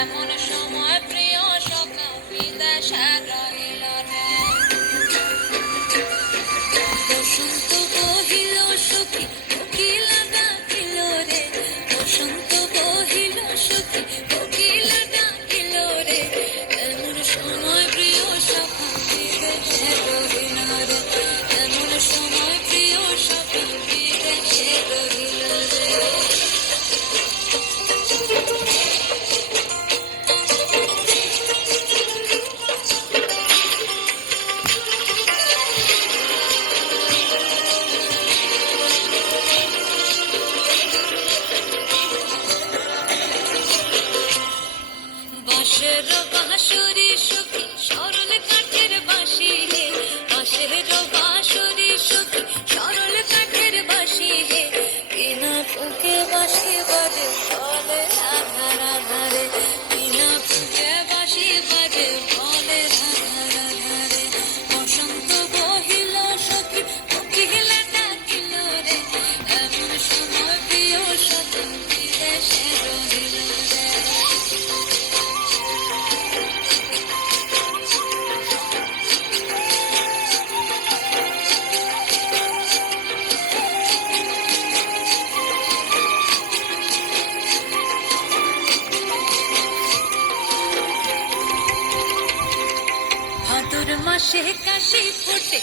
এমন সময় প্রিয় সখা বিদেশে রহিল রে। বসন্ত বহিল সখী কোকিলা ডাকিল রে, বসন্ত বহিল সখী কোকিলা ডাকিল রে। এমন সময় প্রিয় সখা বিদেশে রহিল রে, এমন সময় প্রিয় সখা বিদেশে রহিল রে। বাঁশের বাঁশরি সখী সরল কাঠের বাঁশি হে, বাঁশের বাঁশরি সখী সরল কাঠের বাঁশি হে। বিনা ফুঁকে বাঁশি বাজে বলে আধার আধারে, বিনা ফুঁকে বাঁশি বাজে বলে আধার আধারে। বসন্ত বহিল সখী কোকিলা ডাকিল রে, এমন সময় প্রিয় সখী বিদেশে রহিল রে। ভাদর মাসে কাশি ফোটে